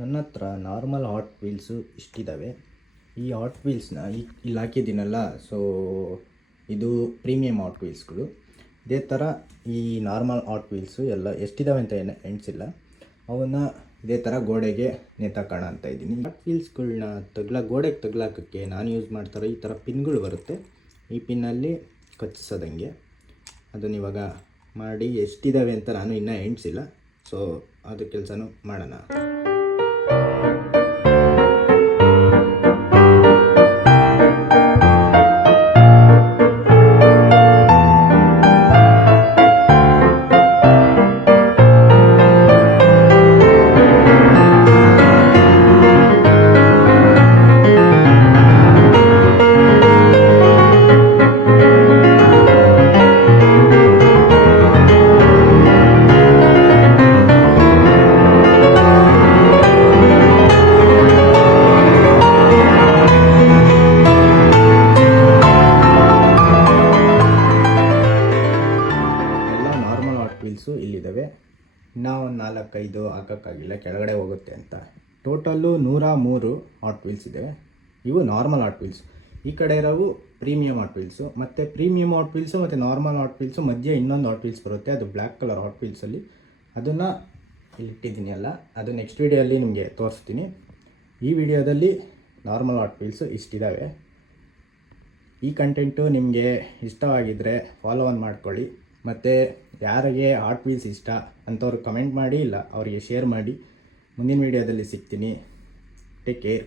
ನನ್ನ ಹತ್ರ normal hot wheels ಇಷ್ಟಿದ್ದಾವೆ. ಈ ಹಾಟ್ ವೀಲ್ಸ್ನ ಇಲ್ಲಿ ಹಾಕಿದ್ದೀನಲ್ಲ, ಸೊ ಇದು ಪ್ರೀಮಿಯಮ್ ಹಾಟ್ ವೀಲ್ಸ್ಗಳು. ಇದೇ ಥರ ಈ ನಾರ್ಮಲ್ ಹಾಟ್ ವೀಲ್ಸು ಎಲ್ಲ ಎಷ್ಟಿದ್ದಾವೆ ಅಂತ ಎಣಿಸಿಲ್ಲ. ಅವನ್ನ ಇದೇ ಥರ ಗೋಡೆಗೆ ನೇತಾಕೋಣ ಅಂತ ಇದ್ದೀನಿ. ಹಾಟ್ ವೀಲ್ಸ್ಗಳನ್ನ ಗೋಡೆಗೆ ತಗ್ಲಾಕೋಕ್ಕೆ ನಾನು ಯೂಸ್ ಮಾಡ್ತಾರೋ ಈ ಥರ ಪಿನ್ಗಳು ಬರುತ್ತೆ. ಈ ಪಿನ್ನಲ್ಲಿ ಕಚ್ಚಿಸೋದಂಗೆ ಅದನ್ನು ಇವಾಗ ಮಾಡಿ ಎಷ್ಟಿದ್ದಾವೆ ಅಂತ ನಾನು ಇನ್ನೂ ಎಣಿಸಿಲ್ಲ. ಸೊ ಅದು ಕೆಲಸನೂ ಮಾಡೋಣ. ಇಲ್ಲಿದ್ದಾವೆ. ಇನ್ನೂ ಒಂದು 4-5 ಹಾಕೋಕ್ಕಾಗಿಲ್ಲ, ಕೆಳಗಡೆ ಹೋಗುತ್ತೆ ಅಂತ. ಟೋಟಲ್ಲು 103 ಹಾಟ್ ವೀಲ್ಸ್ ಇದ್ದಾವೆ. ಇವು ನಾರ್ಮಲ್ ಹಾಟ್ ವೀಲ್ಸ್. ಈ ಕಡೆ ಇರೋವು ಪ್ರೀಮಿಯಮ್ ಹಾಟ್ ವೀಲ್ಸು. ಮತ್ತು ಪ್ರೀಮಿಯಮ್ ಹಾಟ್ ವೀಲ್ಸು ಮತ್ತು ನಾರ್ಮಲ್ ಹಾಟ್ ವೀಲ್ಸು ಮಧ್ಯೆ ಇನ್ನೊಂದು ಹಾಟ್ ವೀಲ್ಸ್ ಬರುತ್ತೆ, ಅದು ಬ್ಲ್ಯಾಕ್ ಕಲರ್ ಹಾಟ್ ವೀಲ್ಸಲ್ಲಿ. ಅದನ್ನು ಇಲ್ಲಿಟ್ಟಿದ್ದೀನಿ ಅಲ್ಲ, ಅದು ನೆಕ್ಸ್ಟ್ ವೀಡಿಯೋಲ್ಲಿ ನಿಮಗೆ ತೋರಿಸ್ತೀನಿ. ಈ ವಿಡಿಯೋದಲ್ಲಿ ನಾರ್ಮಲ್ ಹಾಟ್ ವೀಲ್ಸು ಇಷ್ಟಿದ್ದಾವೆ. ಈ ಕಂಟೆಂಟು ನಿಮಗೆ ಇಷ್ಟವಾಗಿದ್ದರೆ ಫಾಲೋ ಆನ್ ಮಾಡ್ಕೊಳ್ಳಿ. ಮತ್ತು ಯಾರಿಗೆ ಹಾಟ್ ವೀಲ್ಸ್ ಇಷ್ಟ ಅಂಥವ್ರು ಕಮೆಂಟ್ ಮಾಡಿ, ಇಲ್ಲ ಅವರಿಗೆ ಶೇರ್ ಮಾಡಿ. ಮುಂದಿನ ವೀಡಿಯೋದಲ್ಲಿ ಸಿಗ್ತೀನಿ. Take care.